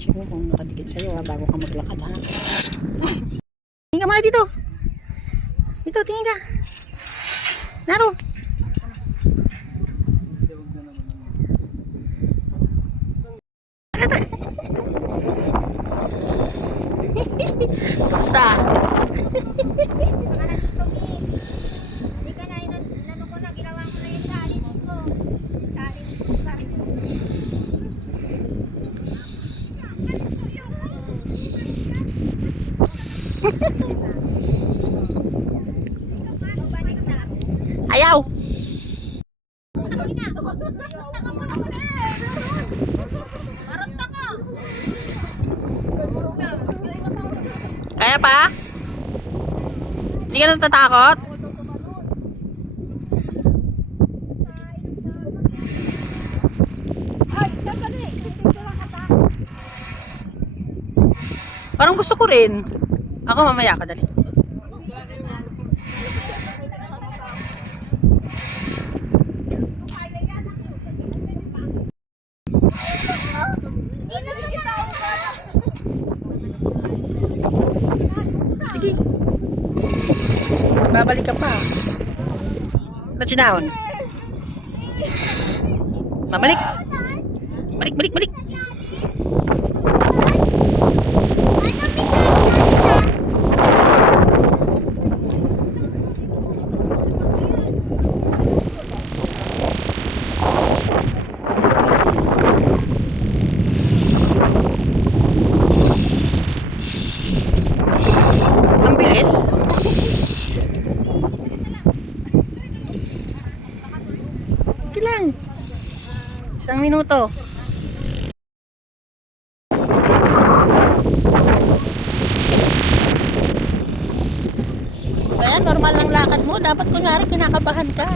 kotse ko kung nakadikit sa'yo bago ka maglakad ha. Tingin ka muna dito. Dito, tingin ka. Naro. Basta. Hindi ka na, inano ko na, ginawa ko na yung challenge ko. Challenge ko sa Ayaw. Kaya pa? Hindi ka natatakot? Parang gusto ko rin. Ako mamaya ka dali. Sige. Babalik ka pa. Touch down. Babalik. Balik, balik, balik. Ang bilis. Sige lang. 1 minuto. Kaya normal lang lakad mo. Dapat kunyari kinakabahan ka.